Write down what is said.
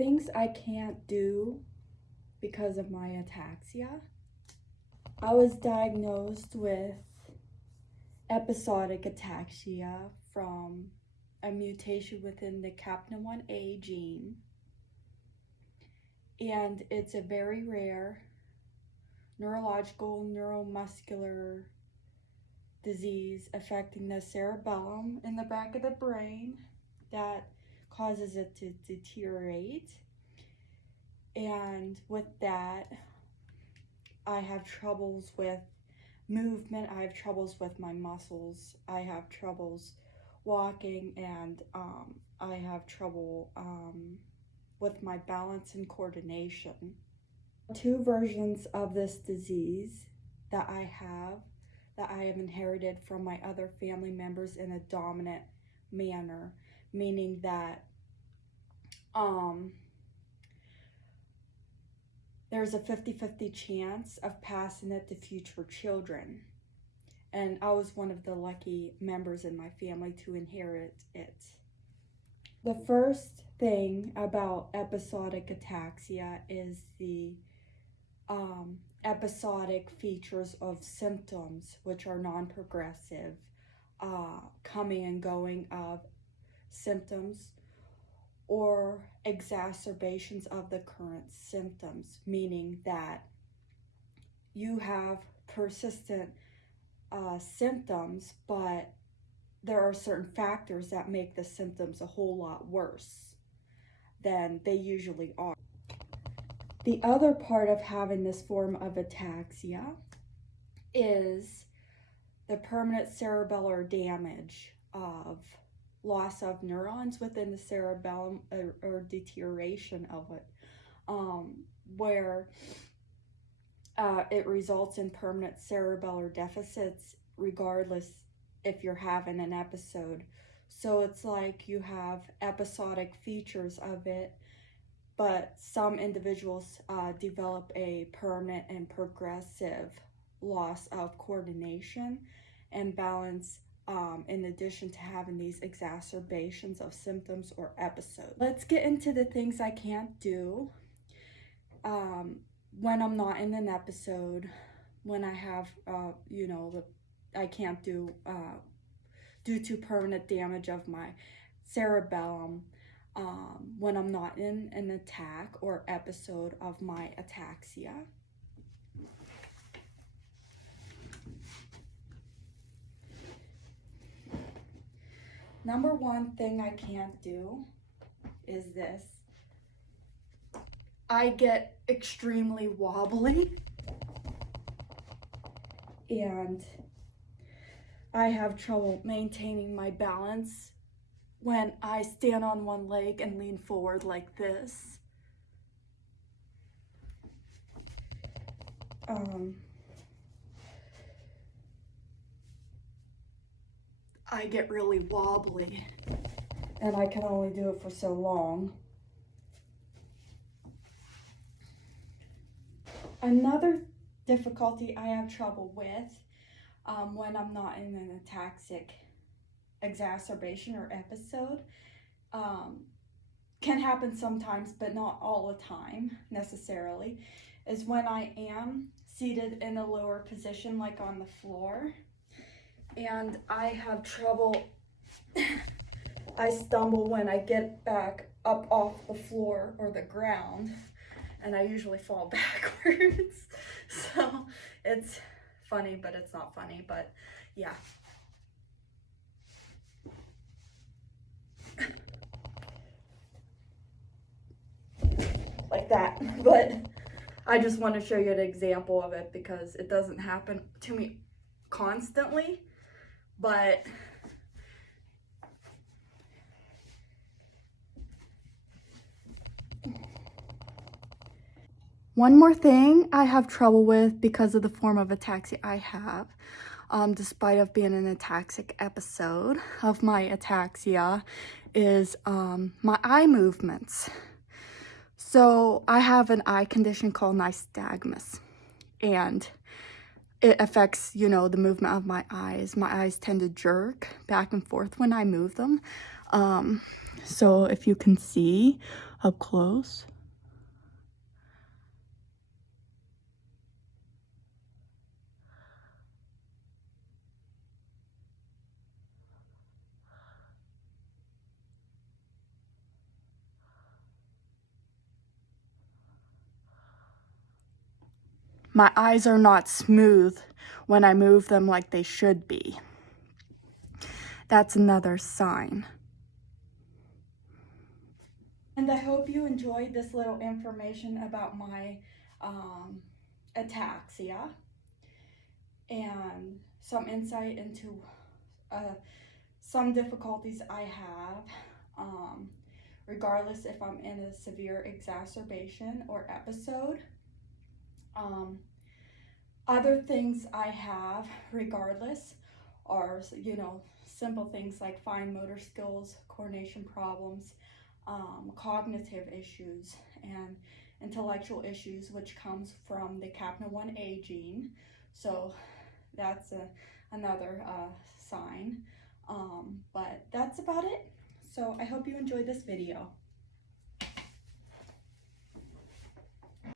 Things I can't do because of my ataxia. I was diagnosed with episodic ataxia from a mutation within the CAPNA1A gene. And it's a very rare neurological neuromuscular disease affecting the cerebellum in the back of the brain that causes it to deteriorate. And with that, I have troubles with movement, I have troubles with my muscles, I have troubles walking, and I have trouble with my balance and coordination. Two versions of this disease that I have inherited from my other family members in a dominant manner, meaning that there's a 50-50 chance of passing it to future children. And I was one of the lucky members in my family to inherit it. The first thing about episodic ataxia is the episodic features of symptoms, which are non-progressive, coming and going of symptoms, or exacerbations of the current symptoms, meaning that you have persistent symptoms, but there are certain factors that make the symptoms a whole lot worse than they usually are. The other part of having this form of ataxia is the permanent cerebellar damage of loss of neurons within the cerebellum, or deterioration of it, where it results in permanent cerebellar deficits regardless if you're having an episode. So it's like you have episodic features of it, but some individuals develop a permanent and progressive loss of coordination and balance, in addition to having these exacerbations of symptoms or episodes. Let's get into the things I can't do when I'm not in an episode, when I have, I can't do due to permanent damage of my cerebellum, when I'm not in an attack or episode of my ataxia. Number one thing I can't do is this. I get extremely wobbly, and I have trouble maintaining my balance when I stand on one leg and lean forward like this. I get really wobbly, and I can only do it for so long. Another difficulty I have trouble with when I'm not in an ataxic exacerbation or episode, can happen sometimes, but not all the time necessarily, is when I am seated in a lower position, like on the floor, and I have trouble, I stumble when I get back up off the floor or the ground, and I usually fall backwards. So it's funny, but it's not funny, but yeah. Like that, but I just want to show you an example of it because it doesn't happen to me constantly, but one more thing I have trouble with because of the form of ataxia I have, despite of being an ataxic episode of my ataxia, is my eye movements. So I have an eye condition called nystagmus, and it affects, the movement of my eyes. My eyes tend to jerk back and forth when I move them. So if you can see, up close. My eyes are not smooth when I move them like they should be. That's another sign. And I hope you enjoyed this little information about my ataxia and some insight into some difficulties I have, regardless if I'm in a severe exacerbation or episode. Other things I have, regardless, are, you know, simple things like fine motor skills, coordination problems, cognitive issues, and intellectual issues, which comes from the CAPNA1A gene. So that's another sign. But that's about it. So I hope you enjoyed this video.